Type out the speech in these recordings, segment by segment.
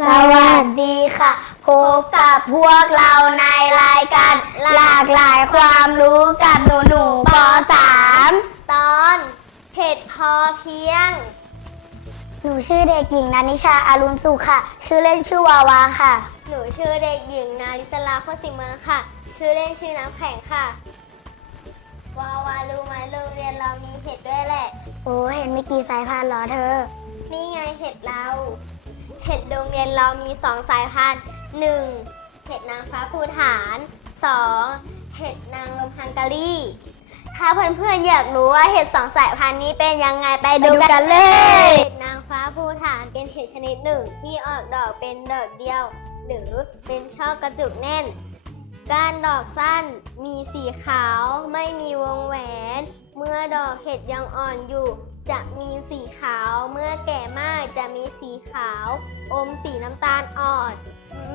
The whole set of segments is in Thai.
สวัสดีค่ะ พบกับพวกเราในรายการหลากหลายความรู้กับหนูหนูป .3 ตอนเห็ดพอเพียง หนูชื่อเด็กหญิงนันนิชาอารุณสุขค่ะ ชื่อเล่นชื่อวาวาค่ะ หนูชื่อเด็กหญิงนาริสลาโคสิมาค่ะ ชื่อเล่นชื่อน้ำแข็งค่ะ วาวารู้ไหมโรงเรียนเรามีเห็ดด้วยแหละ โอ้เห็นมีกี่สายพันธุ์เหรอเธอ นี่ไงเห็ดเรา เห็ดโรงเรียนเรามีสองสายพันธุ์หนึ่งเห็ดนางฟ้าภูฐานสองเห็ดนางลมฮังการี ถ้าเพื่อนๆอยากรู้ว่าเห็ดสองสายพันธุ์นี้เป็นยังไงไปดูไปดูกันเลย เห็ดนางฟ้าภูฐานเป็นเห็ดชนิดหนึ่งที่ออกดอกเป็นดอกเดียว หรือเป็นช่อกระจุกแน่น ก้านดอกสั้น มีสีขาว ไม่มีวงแหวน เมื่อดอกเห็ดยังอ่อนอยู่ จะมีสีขาวเมื่อแก่มาก สีขาว อมสีน้ำตาลอ่อน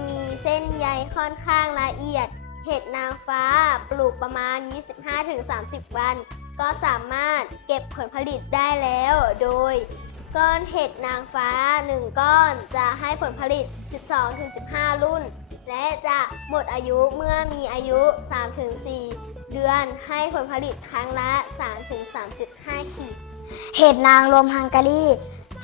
มีเส้นใยค่อนข้างละเอียด เห็ดนางฟ้าปลูกประมาณ 25-30 วัน ก็สามารถเก็บผลผลิตได้แล้ว โดย ก้อนเห็ดนางฟ้า 1 ก้อนจะให้ผลผลิต 12-15 รุ่น และจะหมดอายุเมื่อมีอายุ 3-4 เดือนให้ผลผลิตครั้งละ 3-3.5 ขีดเห็ดนางรมฮังการี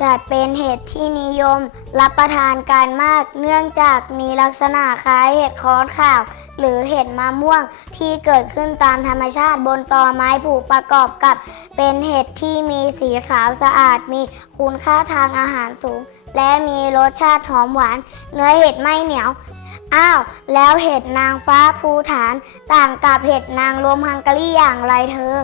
จัดเป็นเห็ดที่นิยมรับประทานกันมาก เนื่องจากมีลักษณะคล้ายเห็ดค้อนข่าว หรือเห็ดมะม่วงที่เกิดขึ้นตามธรรมชาติบนตอไม้ผูกประกอบกับ เป็นเห็ดที่มีสีขาวสะอาด มีคุณค่าทางอาหารสูง และมีรสชาติหอมหวาน เนื้อเห็ดไม่เหนียวอ้าว แล้วเห็ดนางฟ้าภูฐาน ต่างกับเห็ดนางรมฮังการีอย่างไรเธอ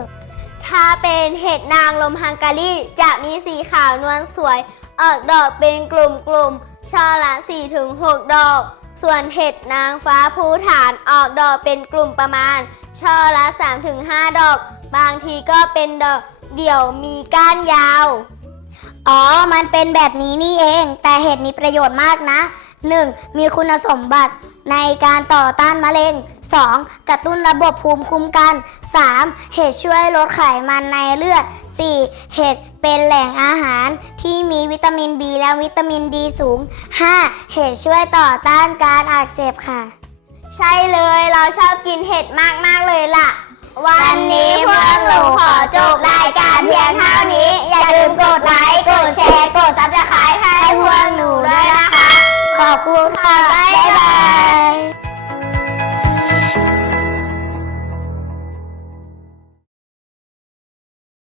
ถ้าเป็นเห็ดนางลมฮังการีจะมีสีขาวนวลสวย ออกดอกเป็นกลุ่มๆ ช่อละ 4-6 ดอก ส่วนเห็ดนางฟ้าภูฐานออกดอกเป็นกลุ่มประมาณ ช่อละ 3-5 ดอก บางทีก็เป็นดอกเดี่ยวมีก้านยาว อ๋อ มันเป็นแบบนี้นี่เอง แต่เห็ดมีประโยชน์มากนะ 1. มีคุณสมบัติในการต่อต้านมะเร็ง 2. กระตุ้นระบบภูมิคุ้มกัน 3. เห็ดช่วยลดไขมันในเลือด 4. เห็ดเป็นแหล่งอาหารที่มีวิตามิน B และวิตามินดีสูง 5. เห็ดช่วยต่อต้านการอักเสบค่ะ ใช่เลยเราชอบกินเห็ดมาก ๆ เลยล่ะ วันนี้พวกหนูขอจบ ซับสไครต์